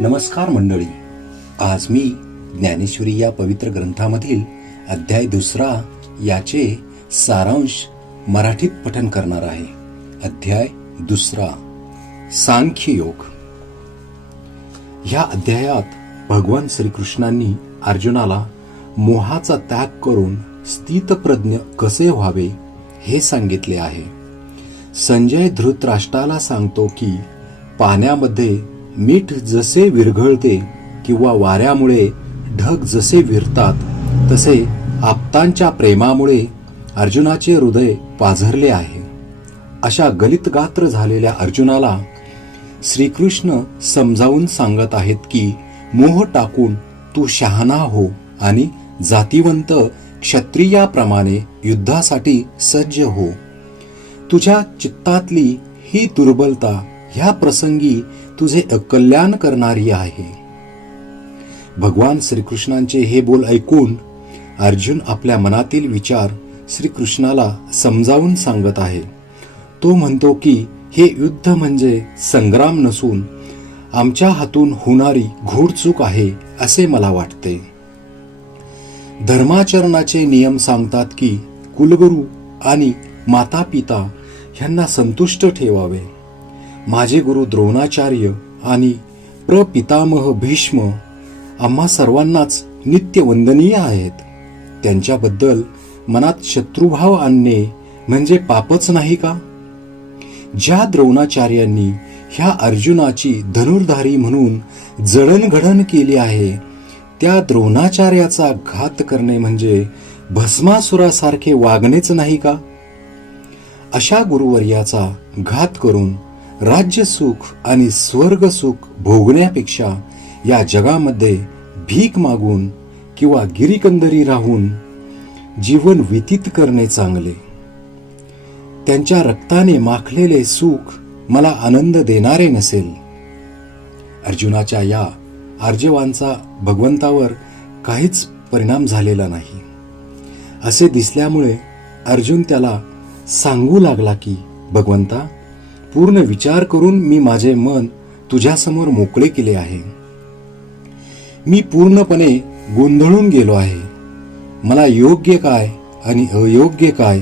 नमस्कार मंडळी. आज मी ज्ञानेश्वरी या पवित्र ग्रंथामधील अध्याय 2 याचे सारांश मराठीत पठन करणार आहे. अध्याय 2 सांख्य योग. ह्या अध्यायात भगवान श्रीकृष्णांनी अर्जुनाला मोहाचा त्याग करून स्थितप्रज्ञ कसे व्हावे हे सांगितले आहे. संजय धृतराष्ट्राला सांगतो की पाण्यामध्ये मीठ जसे विरघळते किंवा वाऱ्यामुळे ढग जसे विरतात तसे आप्तांच्या प्रेमामुळे अर्जुनाचे हृदय पाझरले आहे. अशा गलितगात्र झालेल्या अर्जुनाला श्रीकृष्ण समजावून सांगत आहेत की मोह टाकून तू शहाणा हो आणि जातिवंत क्षत्रियाप्रमाणे युद्धासाठी सज्ज हो. तुझ्या चित्तातली ही दुर्बलता ह्या प्रसंगी तुझे अकल्याण करणारी आहे. भगवान श्रीकृष्णांचे हे बोल ऐकून अर्जुन आपल्या मनातील विचार श्रीकृष्णाला समजावून सांगत आहे. तो म्हणतो की हे युद्ध म्हणजे संग्राम नसून आमच्या हातून होणारी घोडचूक आहे असे मला वाटते. धर्माचरणाचे नियम सांगतात की कुलगुरू आणि माता पिता ह्यांना संतुष्ट ठेवावे. माझे गुरु द्रोणाचार्य आणि प्रपितामह भीष्म आम्हा सर्वांनाच नित्य वंदनीय आहेत. त्यांच्याबद्दल मनात शत्रुभाव आणणे म्हणजे पापच नाही का? ज्या द्रोणाचार्यांनी ह्या अर्जुनाची धनुर्धारी म्हणून जडणघडण केली आहे त्या द्रोणाचार्याचा घात करणे म्हणजे भस्मासुरासारखे वागणेच नाही का? अशा गुरुवर्याचा घात करून राज्यसुख आणि स्वर्गसुख भोगण्यापेक्षा या जगामध्ये भीक मागून किंवा गिरीकंदरी राहून जीवन व्यतीत करणे चांगले. त्यांच्या रक्ताने माखलेले सुख मला आनंद देणारे नसेल. अर्जुनाच्या या आर्जवांचा भगवंतावर काहीच परिणाम झालेला नाही असे दिसल्यामुळे अर्जुन त्याला सांगू लागला की भगवंता, पूर्ण विचार करून मी माझे मन तुझ्यासमोर मोकळे केले आहे. मी पूर्णपणे गोंधळून गेलो आहे. मला योग्य काय आणि अयोग्य काय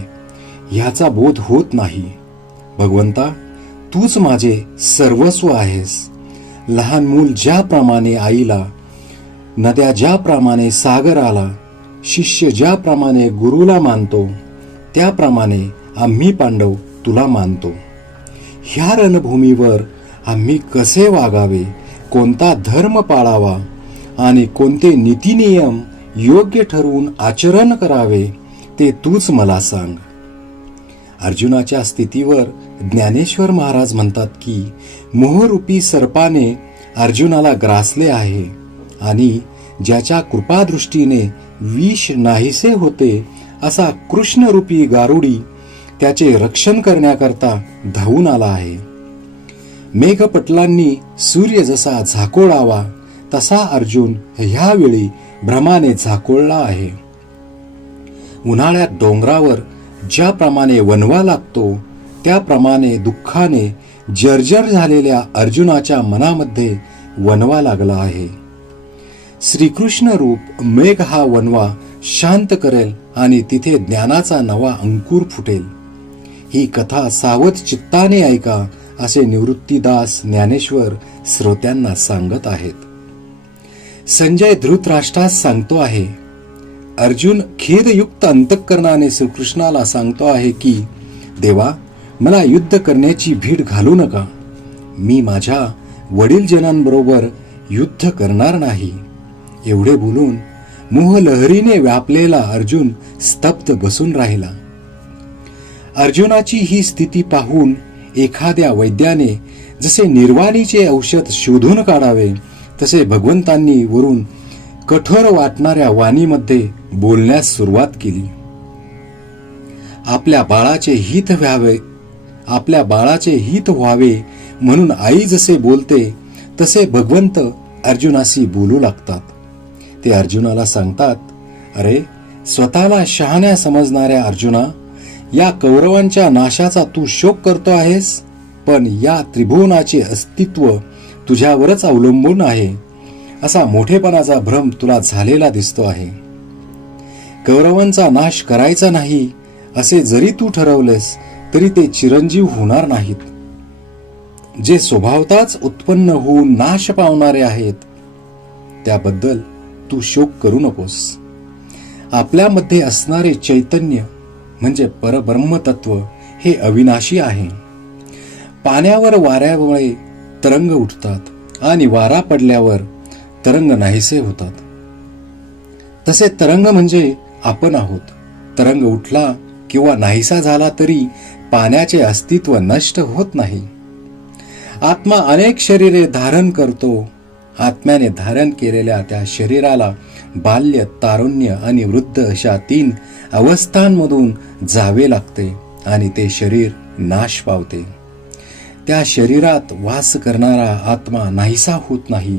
ह्याचा बोध होत नाही. भगवंता, तूच माझे सर्वस्व आहेस. लहान मूल ज्याप्रमाणे आईला, नद्या ज्याप्रमाणे सागराला, शिष्य ज्याप्रमाणे गुरुला मानतो त्याप्रमाणे आम्ही पांडव तुला मानतो. ह्या रणभूमीवर आम्ही कसे वागावे, कोणता धर्म पाळावा आणि कोणते नीतिनियम योग्य ठरवून आचरण करावे ते तूच मला सांग. अर्जुनाच्या स्थितीवर ज्ञानेश्वर महाराज म्हणतात की मोहरूपी सर्पाने अर्जुनाला ग्रासले आहे आणि ज्याच्या कृपादृष्टीने विष नाहीसे होते असा कृष्णरूपी गारुडी त्याचे रक्षण करण्याकरता धावून आला आहे. मेघपटलांनी सूर्य जसा झाकोळावा तसा अर्जुन ह्यावेळी भ्रमाने झाकोळला आहे. उन्हाळ्यात डोंगरावर ज्याप्रमाणे वणवा लागतो त्याप्रमाणे दुःखाने जर्जर झालेल्या अर्जुनाच्या मनामध्ये वणवा लागला आहे. श्रीकृष्ण रूप मेघ हा वणवा शांत करेल आणि तिथे ज्ञानाचा नवा अंकुर फुटेल. ही कथा सावध चित्ताने ऐका असे निवृत्तीदास ज्ञानेश्वर श्रोत्यांना सांगत आहेत. संजय धृतराष्ट्रास सांगतो आहे. अर्जुन खेदयुक्त अंतःकरणाने श्रीकृष्णाला सांगतो आहे की देवा, मला युद्ध करण्याची भीड घालू नका. मी माझ्या वडीलजनांबरोबर युद्ध करणार नाही. एवढे बोलून मोहलहरीने व्यापलेला अर्जुन स्तब्ध बसून राहिला. अर्जुनाची ही स्थिती पाहून एखाद्या वैद्याने जसे निर्वाणीचे औषध शोधून काढावे तसे भगवंतांनी वरून कठोर वाटणाऱ्या वाणीमध्ये बोलण्यास सुरुवात केली. आपल्या बाळाचे हित व्हावे म्हणून आई जसे बोलते तसे भगवंत अर्जुनाशी बोलू लागतात. ते अर्जुनाला सांगतात, अरे स्वतःला शहाण्या समजणाऱ्या अर्जुना, या कौरवांच्या नाशाचा तू शोक करतो आहेस, पण या त्रिभुवनाचे अस्तित्व तुझ्यावरच अवलंबून आहे असा मोठेपणाचा भ्रम तुला झालेला दिसतो आहे. कौरवांचा नाश करायचा नाही असे जरी तू ठरवलेस तरी ते चिरंजीव होणार नाहीत. जे स्वभावताच उत्पन्न होऊन नाश पावणारे आहेत त्याबद्दल तू शोक करू नकोस. आपल्यामध्ये असणारे चैतन्य म्हणजे परब्रह्म तत्व हे अविनाशी आहे. पाण्यावर वाऱ्यामुळे तरंग उठतात आणि वारा पडल्यावर तरंग नाहीसे होतात. तसे तरंग म्हणजे आपण आहोत. तरंग उठला किंवा नाहीसा झाला तरी पाण्याचे अस्तित्व नष्ट होत नाही. आत्मा अनेक शरीरे धारण करतो. आत्म्याने धारण केलेल्या त्या शरीराला बाल्य, तारुण्य आणि वृद्ध अशा 3 अवस्थांमधून जावे लागते आणि ते शरीर नाश पावते. त्या शरीरात वास करणारा आत्मा नाहीसा होत नाही.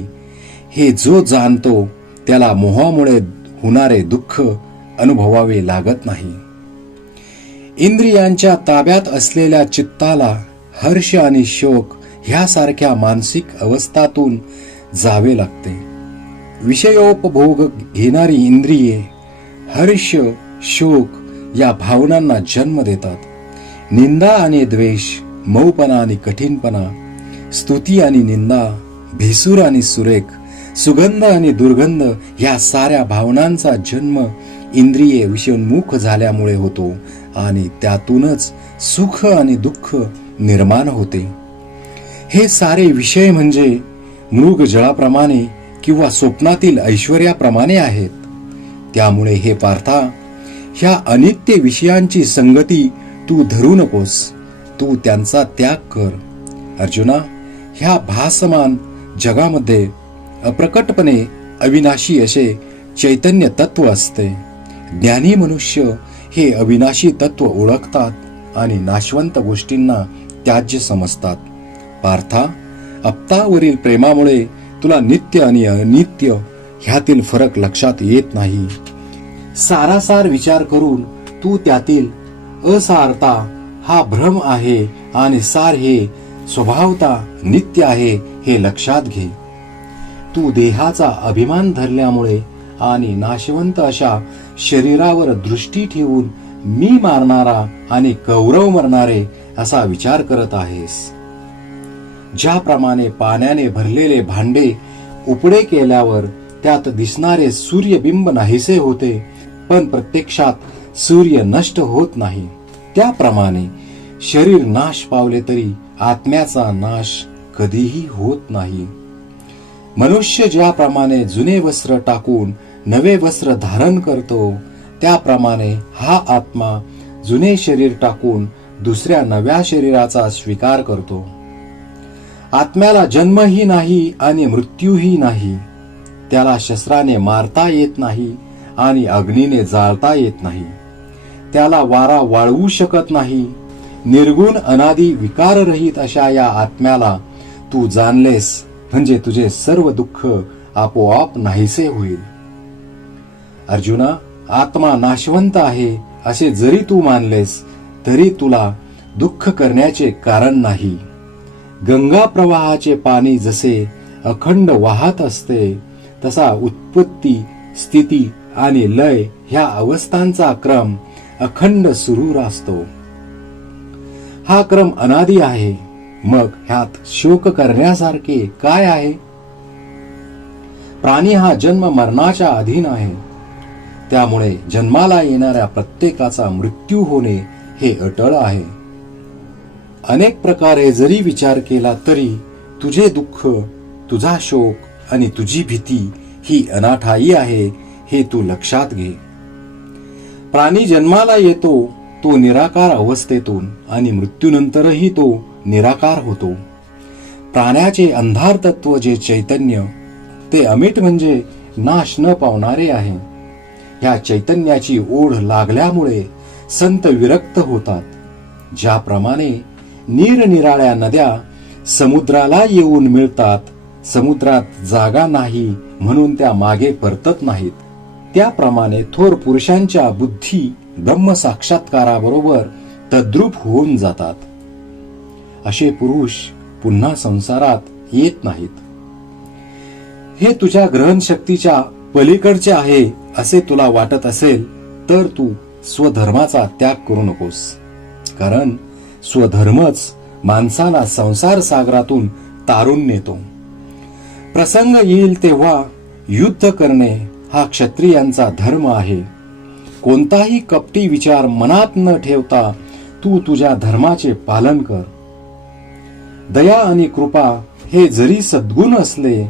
हे जो जाणतो त्याला मोहामुळे होणारे दुःख अनुभवावे लागत नाही. इंद्रियांच्या ताब्यात असलेल्या चित्ताला हर्ष आणि शोक ह्यासारख्या मानसिक अवस्थातून जावे लागते. विषयोपभोग घेणारी इंद्रिये हर्ष, शोक या भावनांना जन्म देतात. निंदा आणि द्वेष, मऊपणा आणि कठीणपणा, स्तुती आणि निंदा, भेसूर आणि सुरेख, सुगंध आणि दुर्गंध ह्या साऱ्या भावनांचा जन्म इंद्रिये विषयोन्मुख झाल्यामुळे होतो आणि त्यातूनच सुख आणि दुःख निर्माण होते. हे सारे विषय म्हणजे मृग जळाप्रमाणे किंवा स्वप्नातील ऐश्वर्याप्रमाणे आहेत. त्यामुळे हे पार्था, ह्या अनित्य विषयांची संगती तू धरू नकोस. तू त्यांचा त्याग कर. अर्जुना, ह्या भासमान जगामध्ये अप्रकटपणे अविनाशी असे चैतन्य तत्व असते. ज्ञानी मनुष्य हे अविनाशी तत्व ओळखतात आणि नाशवंत गोष्टींना त्याज्य समजतात. पार्था, आप्तावरील प्रेमामुळे तुला नित्य आणि अनित्य ह्यातील फरक लक्षात येत नाही. सारासार विचार करून तू त्यातील असारता हा भ्रम आहे आणि सार हे स्वभावता नित्य आहे हे लक्षात घे. तू देहाचा अभिमान धरल्यामुळे आणि नाशवंत अशा शरीरावर दृष्टी ठेवून मी मारणारा आणि कौरव मरणारे असा विचार करत आहेस. ज्याप्रमाणे पाण्याने भरलेले भांडे उपडे केल्यावर त्यात दिसणारे सूर्यबिंब नाहीसे होते, पण प्रत्यक्षात सूर्य नष्ट होत नाही, त्याप्रमाणे शरीर नाश पावले तरी आत्म्याचा नाश कधीही होत नाही. मनुष्य ज्याप्रमाणे जुने वस्त्र टाकून नवे वस्त्र धारण करतो, त्याप्रमाणे हा आत्मा जुने शरीर टाकून दुसऱ्या नव्या शरीराचा स्वीकार करतो. आत्म्याला जन्मही नाही आणि मृत्यूही नाही. त्याला शस्त्राने मारता येत नाही आणि अग्नीने जाळता येत नाही. त्याला वारा वाळवू शकत नाही. निर्गुण अनादी विकाररहित अशा या आत्म्याला तू जाणलेस म्हणजे तुझे सर्व दुःख आपोआप नाहीसे होईल. अर्जुना, आत्मा नाशवंत आहे असे जरी तू मानलेस तरी तुला दुःख करण्याचे कारण नाही. गंगा प्रवाहाचे पाणी जसे अखंड वाहत असते तसा उत्पत्ती, स्थिती आणि लय ह्या अवस्थांचा क्रम अखंड सुरू असतो. हा क्रम अनादी आहे. मग ह्यात शोक करण्यासारखे काय आहे? प्राणी हा जन्म मरणाच्या अधीन आहे. त्यामुळे जन्माला येणाऱ्या प्रत्येकाचा मृत्यू होणे हे अटळ आहे. अनेक प्रकारे जरी विचार केला तरी तुझे दुःख, तुझा शोक आणि तुझी भीती ही अनाठायी आहे हे तू लक्षात घे. प्राणी जन्माला येतो तो निराकार अवस्थेतून आणि मृत्यूनंतरही तो निराकार होतो. प्राण्याचे अंधार तत्व जे चैतन्य ते अमिट म्हणजे नाश न पावणारे आहे. ह्या चैतन्याची ओढ लागल्यामुळे संत विरक्त होतात. ज्याप्रमाणे निरनिराळ्या नद्या समुद्राला येऊन मिळतात, समुद्रात जागा नाही म्हणून त्या मागे परतत नाहीत, त्याप्रमाणे थोर पुरुषांच्या बुद्धी ब्रह्म साक्षात्काराबरोबर तद्रूप होऊन जातात. असे पुरुष पुन्हा संसारात येत नाहीत. हे तुझ्या ग्रहणशक्तीच्या पलीकडचे आहे असे तुला वाटत असेल तर तू स्वधर्माचा त्याग करू नकोस. कारण स्वधर्मच माणसाला संसार सागरातून तारून नेतो. प्रसंग येईल तेव्हा युद्ध करणे हा क्षत्रियांचा धर्म आहे. कोणताही कपटी विचार मनात न ठेवता तू तुझ्या धर्माचे पालन कर. दया आणि कृपा हे जरी सद्गुण असले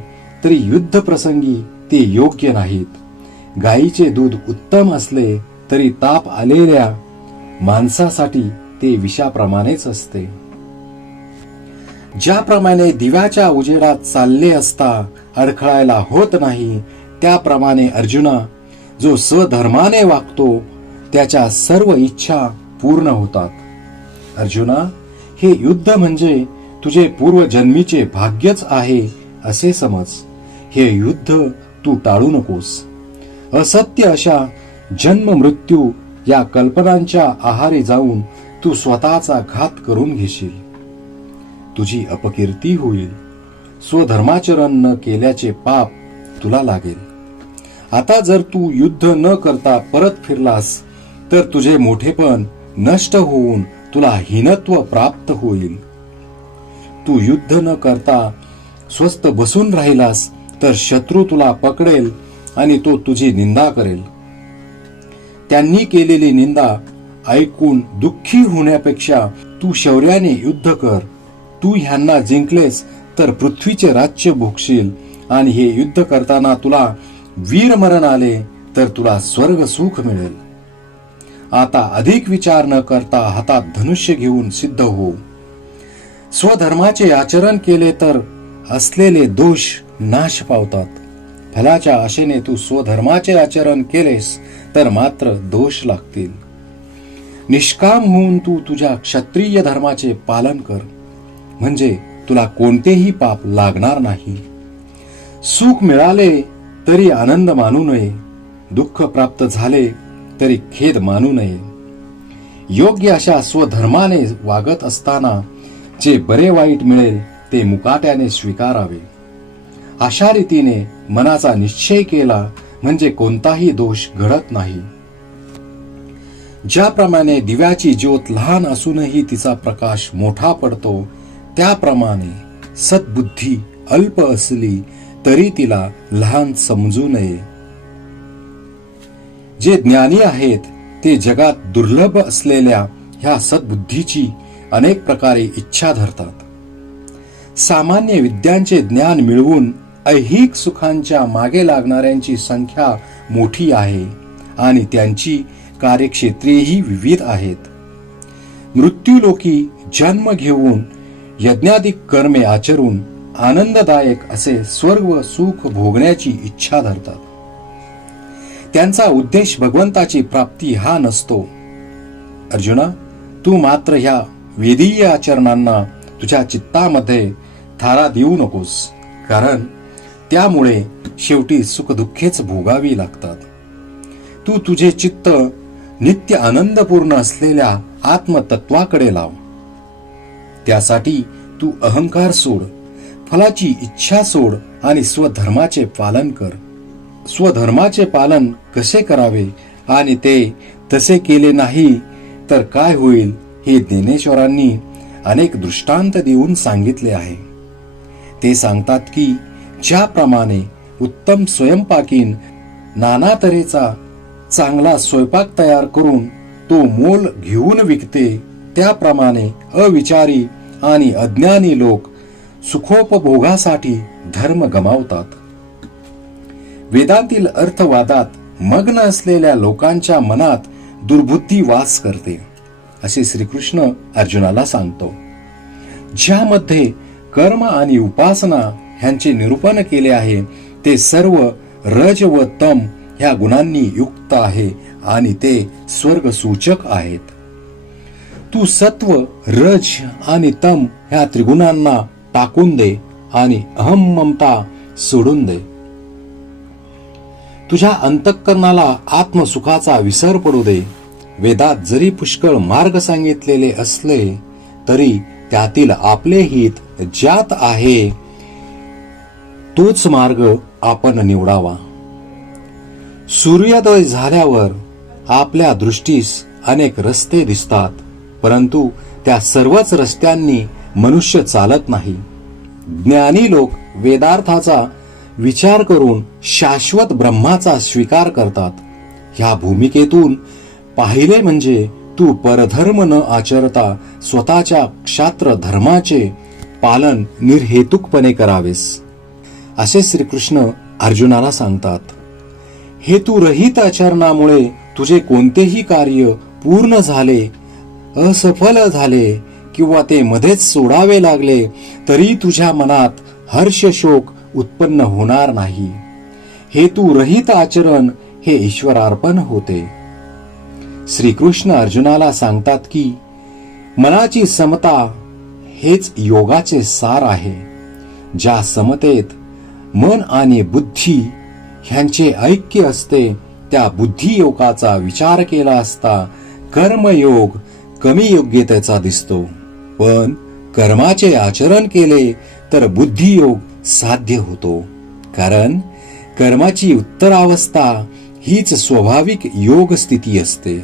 तरी युद्ध प्रसंगी ते योग्य नाहीत. गायीचे दूध उत्तम असले तरी ताप आलेल्या माणसासाठी ते विषाप्रमाणेच असते. ज्याप्रमाणे दिव्याच्या उजेडात चालले असता अडखळायला होत नाही, त्याप्रमाणे अर्जुना, जो स्वधर्माने वागतो त्याच्या सर्व इच्छा पूर्ण होतात. अर्जुना, हे युद्ध म्हणजे तुझे पूर्वजन्मीचे भाग्यच आहे असे समज. हे युद्ध तू टाळू नकोस. असत्य अशा जन्म मृत्यू या कल्पनांच्या आहारी जाऊन तू स्वतःचा घात करून घेशील. तुझी अपकीर्ती होईल. स्वधर्माचरण न केल्याचे पाप तुला लागेल. आता जर तू युद्ध न करता परत फिरलास तर तुझे मोठेपण नष्ट होऊन तुला हीनत्व प्राप्त होईल. तू युद्ध न करता स्वस्थ बसून राहिलास तर शत्रू तुला पकडेल आणि तो तुझी निंदा करेल. त्यांनी केलेली निंदा ऐकून दुःखी होण्यापेक्षा तू शौर्याने युद्ध कर. तू ह्यांना जिंकलेस तर पृथ्वीचे राज्य भोगशील आणि हे युद्ध करताना तुला वीरमरण आले तर तुला स्वर्ग सुख मिळेल. आता अधिक विचार न करता हातात धनुष्य घेऊन सिद्ध हो. स्वधर्माचे आचरण केले तर असलेले दोष नाश पावतात. फलाच्या आशेने तू स्वधर्माचे आचरण केलेस तर मात्र दोष लागतील. निष्काम होऊन तू तुझ्या क्षत्रिय धर्माचे पालन कर, म्हणजे तुला कोणतेही पाप लागणार नाही. सुख मिळाले तरी आनंद मानू नये, दुःख प्राप्त झाले तरी खेद मानू नये. योग्य अशा स्वधर्माने वागत असताना जे बरे वाईट मिळेल ते मुकाट्याने स्वीकारावे. अशा रीतीने मनाचा निश्चय केला म्हणजे कोणताही दोष घडत नाही. ज्याप्रमाणे दिव्याची ज्योत लहान असूनही तिचा प्रकाश मोठा पडतो, त्याप्रमाणे सद्बुद्धी अल्प असली तरी तिला लहान समजू नये. जे ज्ञानी आहेत ते जगात दुर्लभ असलेल्या ह्या सद्बुद्धीची अनेक प्रकारे इच्छा धरतात. सामान्य विद्यांचे ज्ञान मिळवून ऐहिक सुखांच्या मागे लागणाऱ्यांची संख्या मोठी आहे आणि त्यांची कार्यक्षेत्रेही विविध आहेत. मृत्यूलोकी जन्म घेऊन यज्ञादिक कर्मे आचरून आनंददायक असे स्वर्ग सुख भोगण्याची इच्छा धरतात. त्यांचा उद्देश भगवंताची प्राप्ती हा नसतो. अर्जुना, तू मात्र ह्या वेदीय आचरणांना तुझ्या चित्तामध्ये थारा देऊ नकोस, कारण त्यामुळे शेवटी सुखदुःखेच भोगावी लागतात. तू तुझे चित्त नित्य आनंदपूर्ण असलेल्या आत्मतत्वाकडे लाव. त्यासाठी तू अहंकार सोड, फलाची इच्छा सोड आणि स्वधर्माचे पालन कर. स्वधर्माचे पालन कसे करावे आणि ते तसे केले नाही तर काय होईल हे ज्ञानेश्वरांनी अनेक दृष्टांत देऊन सांगितले आहे. ते सांगतात की ज्याप्रमाणे उत्तम स्वयंपाकीन नाना तऱ्हेचा चांगला स्वयंपाक तयार करून तो मोल घेऊन विकते, त्याप्रमाणे अविचारी आणि अज्ञानी लोक सुखोपभोगासाठी धर्म गमावतात. वेदांतील अर्थवादात मग्न असलेल्या लोकांच्या मनात दुर्बुद्धी वास करते असे श्रीकृष्ण अर्जुनाला सांगतो. ज्यामध्ये कर्म आणि उपासना ह्यांचे निरूपण केले आहे ते सर्व रज व तम ह्या गुणांनी युक्त आहे आणि ते स्वर्ग सूचक आहेत. तू सत्व, रज आणि तम ह्या त्रिगुणांना टाकून दे आणि अहम ममता सोडून दे. तुझ्या अंतःकरणाला आत्मसुखाचा विसर पडू दे. वेदात जरी पुष्कळ मार्ग सांगितलेले असले तरी त्यातील आपले हित ज्यात आहे तोच मार्ग आपण निवडावा. सूर्योदय झाल्यावर आपल्या दृष्टीस अनेक रस्ते दिसतात, परंतु त्या सर्वच रस्त्यांनी मनुष्य चालत नाही. ज्ञानी लोक वेदार्थाचा विचार करून शाश्वत ब्रह्माचा स्वीकार करतात. ह्या भूमिकेतून पाहिले म्हणजे तू परधर्म न आचरता स्वतःच्या क्षात्र धर्माचे पालन निर्हेतुकपणे करावेस, असे श्रीकृष्ण अर्जुनाला सांगतात. हेतुरहित आचरणामुळे तुझे कोणतेही कार्य पूर्ण झाले, असफल झाले किंवा ते मध्येच सोडावे लागले तरी तुझ्या मनात हर्ष शोक उत्पन्न होणार नाही. हेतुरहित आचरण हे ईश्वरार्पण होते. श्रीकृष्ण अर्जुनाला सांगतात की मनाची समता हेच योगाचे सार आहे. ज्या समतेत मन आणि बुद्धी ह्यांचे ऐक्य असते त्या बुद्धियोगाचा विचार केला असता कर्मयोग कमी योग्यतेचा दिसतो, पण कर्माचे आचरण केले तर बुद्धियोग साध्य होतो. कारण कर्माची उत्तरावस्था हीच स्वाभाविक योग स्थिती असते.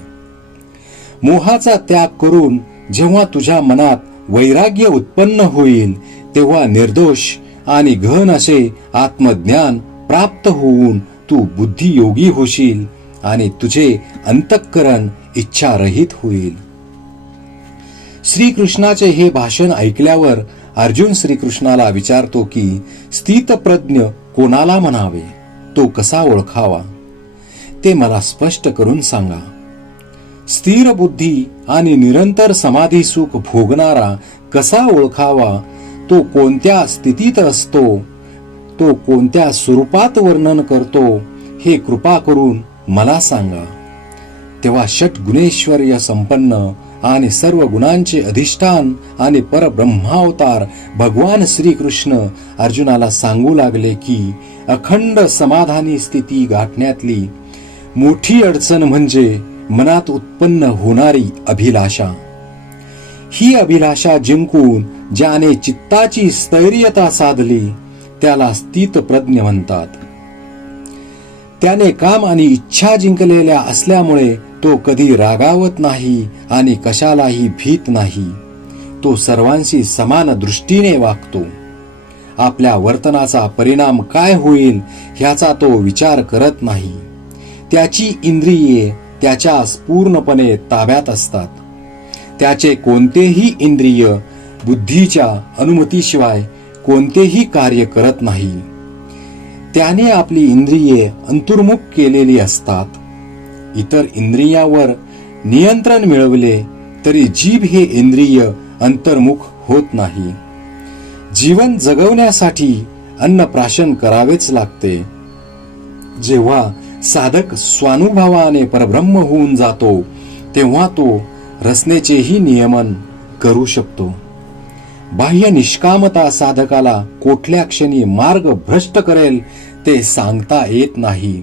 मोहाचा त्याग करून जेव्हा तुझ्या मनात वैराग्य उत्पन्न होईल तेव्हा निर्दोष आणि घन असे आत्मज्ञान प्राप्त होऊन तू बुद्धियोगी होशील आणि तुझे अंतःकरण इच्छारहित होईल. श्रीकृष्णाचे हे भाषण ऐकल्यावर अर्जुन श्रीकृष्णाला विचारतो की स्थितप्रज्ञ कोणाला म्हणावे, तो कसा ओळखावा, ते मला स्पष्ट करून सांगा. स्थिर बुद्धी आणि निरंतर समाधी सुख भोगणारा कसा ओळखावा, तो कोणत्या स्थितीत असतो, तो कोणत्या स्वरूपात वर्णन करतो, हे कृपा करून मला सांगा. तेव्हा षटगुणेश्वर्य संपन्न आणि सर्व गुणांचे अधिष्ठान आणि परब्रह्मावतार भगवान श्रीकृष्ण अर्जुनाला सांगू लागले की अखंड समाधानी स्थिती गाठण्यातली मोठी अडचण म्हणजे मनात उत्पन्न होणारी अभिलाषा. ही अभिलाषा जिंकून ज्याने चित्ताची स्थैर्यता साधली त्याला स्थितप्रज्ञ म्हणतात. त्याने काम आणि इच्छा जिंकलेल्या असल्यामुळे तो कधी रागावत नाही आणि कशालाही भीत नाही. तो सर्वांशी समान दृष्टीने वागतो. आपल्या वर्तनाचा परिणाम काय होईल ह्याचा तो विचार करत नाही. त्याची इंद्रिये त्याच्या पूर्णपणे ताब्यात असतात. त्याचे कोणतेही इंद्रिय बुद्धीच्या अनुमतीशिवाय कोणतेही कार्य करत नाही. त्याने आपली इंद्रिये अंतर्मुख केलेली असतात. इतर इंद्रियावर नियंत्रण मिळवले तरी जीभ हे इंद्रिय अंतर्मुख होत नाही. जीवन जगवण्यासाठी अन्नप्राशन करावेच लागते. जेव्हा साधक स्वानुभवाने परब्रह्म होऊन जातो तेव्हा तो रचनेचेही नियमन करू शकतो. बाह्य निष्कामता साधकाला कुठल्या क्षणी मार्ग भ्रष्ट करेल ते सांगता येत नाही.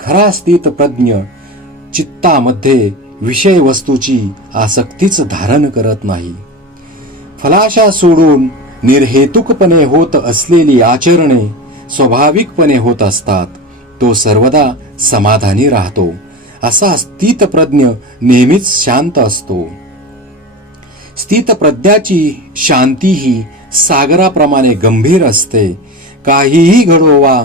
खरा स्थितप्रज्ञ चित्तामध्ये विषय वस्तूची आसक्तीच धारण करत नाही. फलाशा सोडून निर्हेतुकपणे होत असलेली आचरणे स्वाभाविकपणे होत असतात. तो सर्वदा समाधानी राहतो. असा स्थितप्रज्ञ नेहमीच शांत असतो. स्थितप्रज्ञाची शांती ही सागराप्रमाणे गंभीर असते. काहीही घडोवा,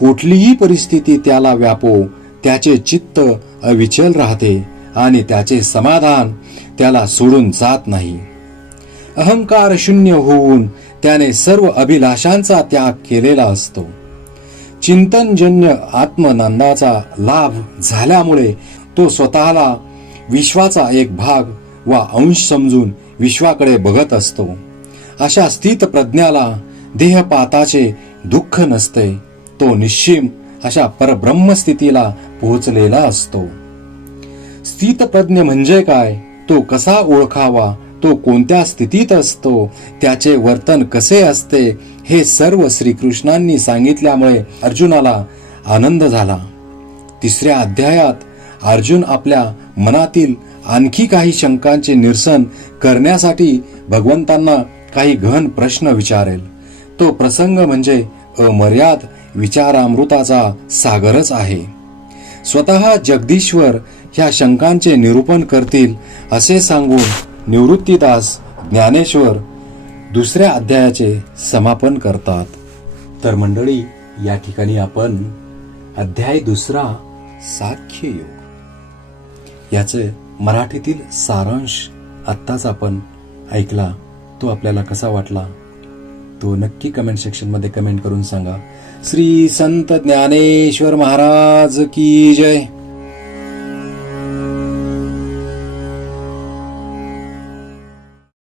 कुठलीही परिस्थिती त्याला व्यापो, त्याचे चित्त अविचल राहते आणि त्याचे समाधान त्याला सोडून जात नाही. अहंकार शून्य होऊन त्याने सर्व अभिलाषांचा त्याग केलेला असतो. चिंतनजन्य आत्मनंदाचा लाभ झाल्यामुळे तो स्वतःला विश्वाचा एक भाग वा अंश समजून विश्वाकडे बघत असतो. अशा स्थितप्रज्ञाला देहपाताचे दुःख नसते. तो निश्चिम अशा परब्रह्म स्थितीला पोहोचलेला असतो. स्थितप्रज्ञ म्हणजे काय, तो कसा ओळखावा, तो कोणत्या स्थितीत असतो, त्याचे वर्तन कसे असते, हे सर्व श्रीकृष्णांनी सांगितल्यामुळे अर्जुनाला आनंद झाला. 3ऱ्या अध्यायात अर्जुन आपल्या मनातील आणखी काही शंकांचे निरसन करण्यासाठी भगवंतांना काही गहन प्रश्न विचारेल. तो प्रसंग म्हणजे अमर्याद विचारामृताचा सागरच आहे. स्वतः जगदीश्वर ह्या शंकांचे निरूपण करतील असे सांगून निवृत्तीदास ज्ञानेश्वर दुसऱ्या अध्यायाचे समापन करतात. तर मंडळी, या ठिकाणी आपण अध्याय दुसरा साख्ययोग याचे मराठीतील सारांश आत्ताच आपण ऐकला. तो आपल्याला कसा वाटला तो नक्की कमेंट सेक्शन मध्ये कमेंट करून सांगा. श्री संत ज्ञानेश्वर महाराज की जय.